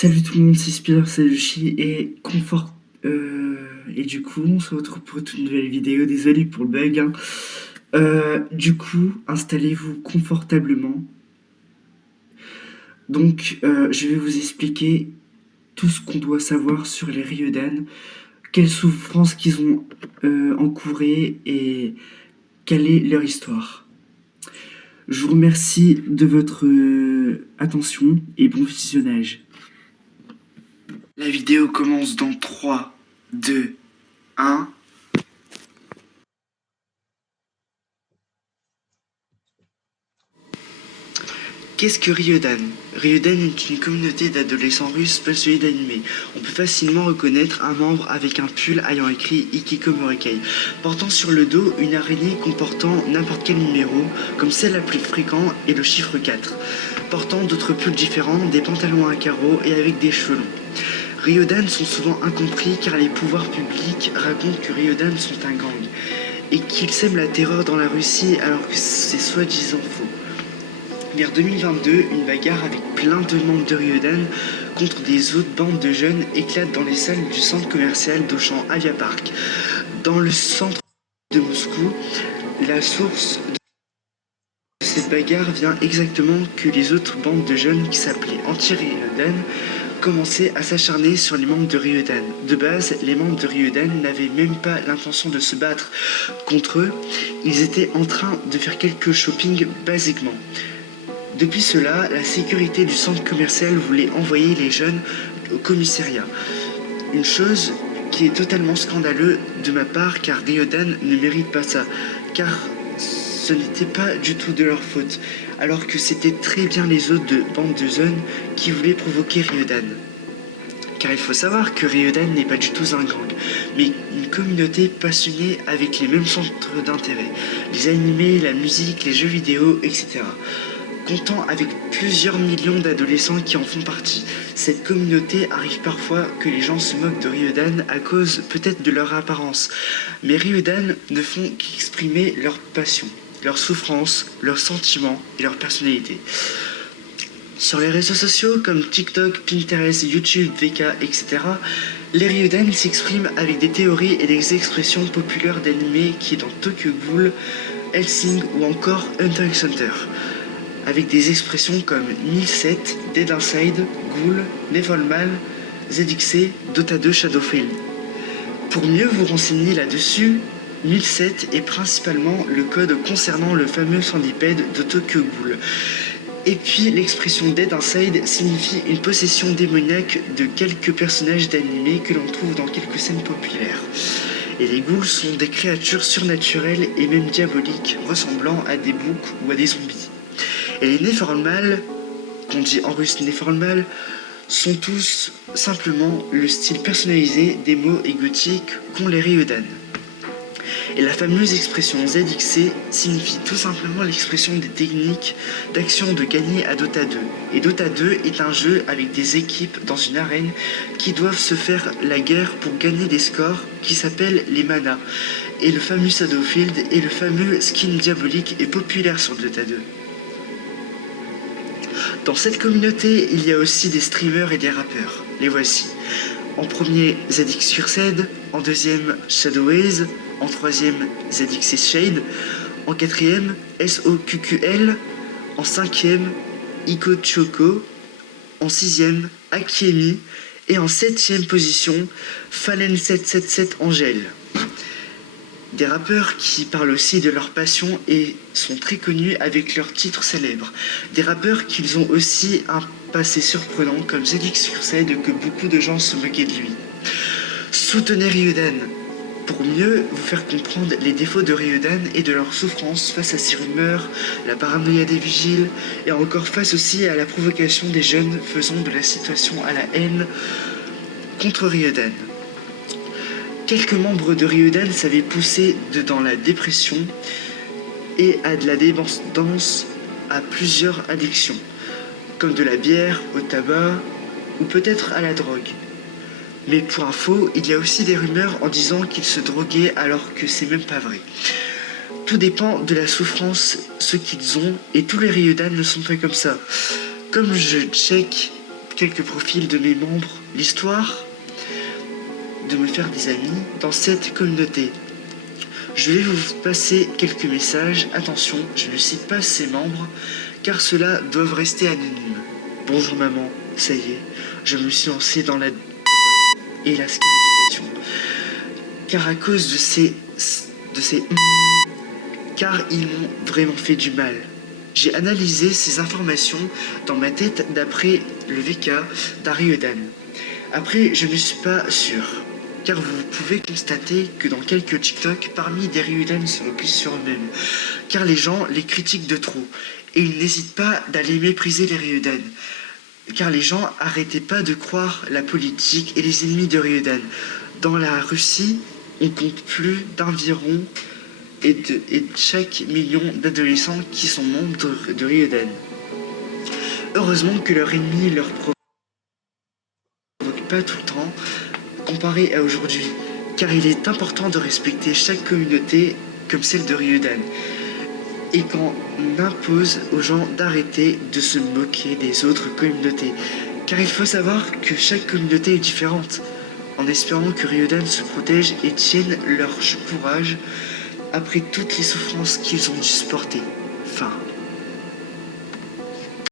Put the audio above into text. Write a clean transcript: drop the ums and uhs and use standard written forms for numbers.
Salut tout le monde, c'est Spiller, c'est Luchi et Confort. Et du coup, on se retrouve pour une nouvelle vidéo. Désolé pour le bug, hein. Du coup, installez-vous confortablement. Donc, je vais vous expliquer tout ce qu'on doit savoir sur les Ryodan, quelles souffrances qu'ils ont encourées et quelle est leur histoire. Je vous remercie de votre attention et bon visionnage. La vidéo commence dans 3, 2, 1. Qu'est-ce que Ryodan? Ryodan est une communauté d'adolescents russes passionnés d'anime. On peut facilement reconnaître un membre avec un pull ayant écrit Ikikomorikei, portant sur le dos une araignée comportant n'importe quel numéro, comme celle la plus fréquente et le chiffre 4, portant d'autres pulls différents, des pantalons à carreaux et avec des cheveux longs. Ryodan sont souvent incompris car les pouvoirs publics racontent que Ryodan sont un gang et qu'ils sèment la terreur dans la Russie alors que c'est soi-disant faux. Vers 2022, une bagarre avec plein de membres de Ryodan contre des autres bandes de jeunes éclate dans les salles du centre commercial d'Auchan Avia Park. Dans le centre de Moscou, la source de cette bagarre vient exactement que les autres bandes de jeunes qui s'appelaient Anti-Ryodan commençaient à s'acharner sur les membres de Ryodan. De base, les membres de Ryodan n'avaient même pas l'intention de se battre contre eux, ils étaient en train de faire quelques shopping basiquement. Depuis cela, la sécurité du centre commercial voulait envoyer les jeunes au commissariat. Une chose qui est totalement scandaleuse de ma part car Ryodan ne mérite pas ça. Car ce n'était pas du tout de leur faute. Alors que c'était très bien les autres bandes de jeunes qui voulaient provoquer Ryodan. Car il faut savoir que Ryodan n'est pas du tout un gang, mais une communauté passionnée avec les mêmes centres d'intérêt. Les animés, la musique, les jeux vidéo, etc. Comptant avec plusieurs millions d'adolescents qui en font partie. Cette communauté arrive parfois que les gens se moquent de Ryodan à cause peut-être de leur apparence. Mais Ryodan ne font qu'exprimer leur passion, leur souffrance, leurs sentiments et leur personnalité. Sur les réseaux sociaux comme TikTok, Pinterest, YouTube, VK, etc., les Ryodan s'expriment avec des théories et des expressions populaires d'animés qui est dans Tokyo Ghoul, Hellsing ou encore Hunter x Hunter, avec des expressions comme 1007, Dead Inside, Ghoul, Nevermal, ZXC, Dota 2, Shadowfield. Pour mieux vous renseigner là-dessus, 1007 est principalement le code concernant le fameux centipède de Tokyo Ghoul. Et puis l'expression Dead Inside signifie une possession démoniaque de quelques personnages d'animé que l'on trouve dans quelques scènes populaires. Et les ghouls sont des créatures surnaturelles et même diaboliques, ressemblant à des boucs ou à des zombies. Et les Nefermal, qu'on dit en russe Nefermal, sont tous simplement le style personnalisé des mots et gothiques qu'ont les Ryodan. Et la fameuse expression ZXC signifie tout simplement l'expression des techniques d'action de gagner à Dota 2. Et Dota 2 est un jeu avec des équipes dans une arène qui doivent se faire la guerre pour gagner des scores qui s'appellent les manas. Et le fameux Shadowfield et le fameux skin diabolique est populaire sur Dota 2. Dans cette communauté, il y a aussi des streamers et des rappeurs. Les voici. En premier, ZX Cursed, en deuxième, Shadowways, en troisième, ZX Shade, en quatrième, SOQQL, en cinquième, Iko Choco, en sixième, Akiemi, et en septième position, Fallen777 Angel. Des rappeurs qui parlent aussi de leur passion et sont très connus avec leurs titres célèbres. Des rappeurs qui ont aussi un passé surprenant comme ZX Cursed que beaucoup de gens se moquaient de lui. Soutenez Ryodan pour mieux vous faire comprendre les défauts de Ryodan et de leur souffrance face à ces rumeurs, la paranoïa des vigiles et encore face aussi à la provocation des jeunes faisant de la situation à la haine contre Ryodan. Quelques membres de Ryodan s'avaient poussé dans la dépression et à de la dépendance à plusieurs addictions, comme de la bière, au tabac ou peut-être à la drogue. Mais pour info, il y a aussi des rumeurs en disant qu'ils se droguaient alors que c'est même pas vrai. Tout dépend de la souffrance, ce qu'ils ont, et tous les Ryodan ne sont pas comme ça. Comme je check quelques profils de mes membres, l'histoire de me faire des amis dans cette communauté. Je vais vous passer quelques messages. Attention, je ne cite pas ces membres, car ceux-là doivent rester anonymes. Bonjour maman, ça y est, je me suis lancé dans la drogue et la scarification. Car à cause de ces car ils m'ont vraiment fait du mal. J'ai analysé ces informations dans ma tête d'après le VK d'Ariodan. Après, je ne suis pas sûr, car vous pouvez constater que dans quelques TikTok, parmi des Ryudan se replient sur eux-mêmes, car les gens les critiquent de trop, et ils n'hésitent pas d'aller mépriser les Ryudan, car les gens arrêtaient pas de croire la politique et les ennemis de Ryudan. Dans la Russie, on compte plus d'environ et de chaque million d'adolescents qui sont membres de Ryudan. Heureusement que leur ennemi leur provoque pas tout le temps, comparé à aujourd'hui, car il est important de respecter chaque communauté comme celle de Ryudan, et qu'on impose aux gens d'arrêter de se moquer des autres communautés, car il faut savoir que chaque communauté est différente, en espérant que Ryudan se protège et tienne leur courage après toutes les souffrances qu'ils ont dû supporter. Fin.